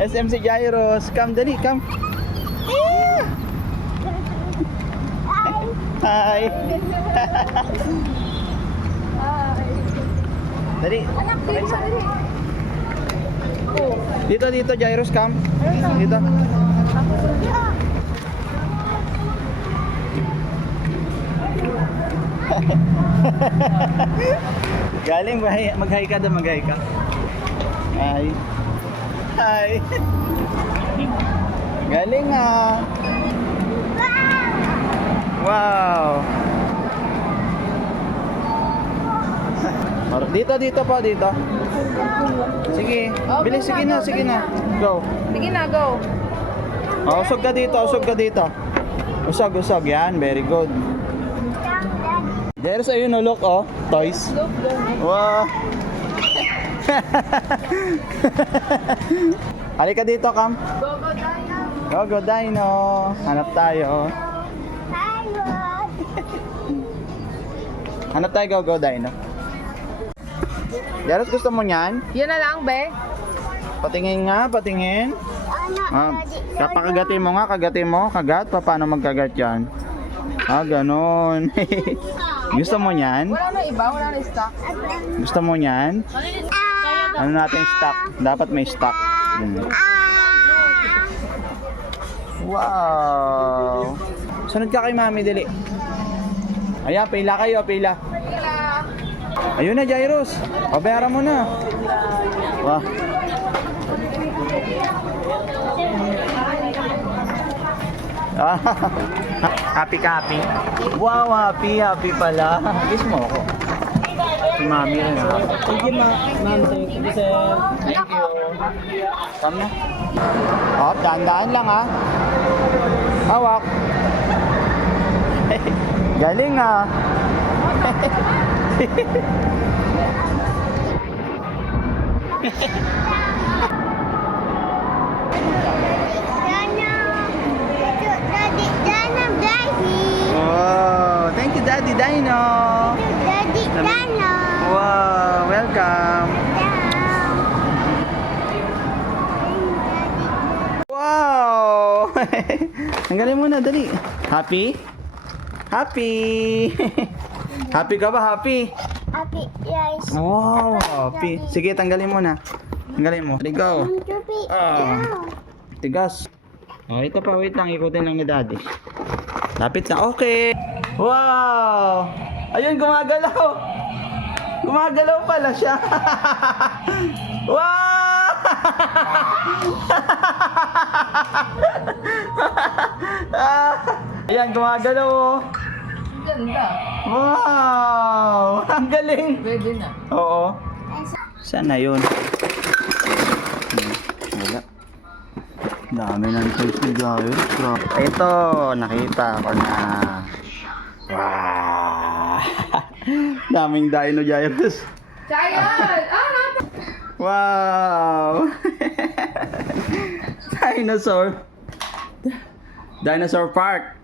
SM si Jairus. Come, dali, come. Yeah. Hi. Dali. Dito, Jairus, come. Dito. Galing, mag-hi ka doon, mag-hi ka. Hi. Hi. Galing ah. Wow. Dito po, dito. Sige, bilis, sige na. Go. Sige na, go. Usog ka dito. Usog. Yan, very good. There's ayun, oh, look, oh. Toys. Wow. Halika dito, Cam. Go, Dino. Hanap tayo. Hanap tayo, go, Dino. Jairus, gusto mo niyan? Yun na lang, be. Patingin nga. Kapakagatin mo nga, kagat. Paano magkagat yan? Ganon. Gusto mo niyan? Wala na iba, wala na stock. Gusto mo niyan? Ano natin stock? Dapat may stock. Wow! Sunod ka kay mami, dali. Ayan, pila kayo, pila. Ayun na, Jairus. Pabayaran mo na. Wow. Happy. Wow, happy pala. Kiss mo ako. Si mami rin ha. Thank you, ma'am. Thank you, sir. Thank you. Come na. Daan lang ha. Hawak. Galing ha. Wow, thank you, Daddy Dino. Wow, welcome. Wow! Tanggalin mo na, dali. Happy? Happy ka ba? Happy? Yes. Wow, happy. Sige, tanggalin mo na. Tanggalin mo. Ready, go. Tigas. Ito pa, wait lang. Ikutin lang ni Daddy. Lapit na. Okay. Wow! Ayun, gumagalaw. Gumagalaw pala siya. Wow! Ayan, gumagalaw oh. Ganda. Wow! Ang galing. Pwede na. Oo. Saan na yun? Wala. Dami ng toys ni Jairus. Ito, nakita ko na. Wow! Daming dino, Jairus. Chayan! Wow! Dinosaur. Dinosaur Park.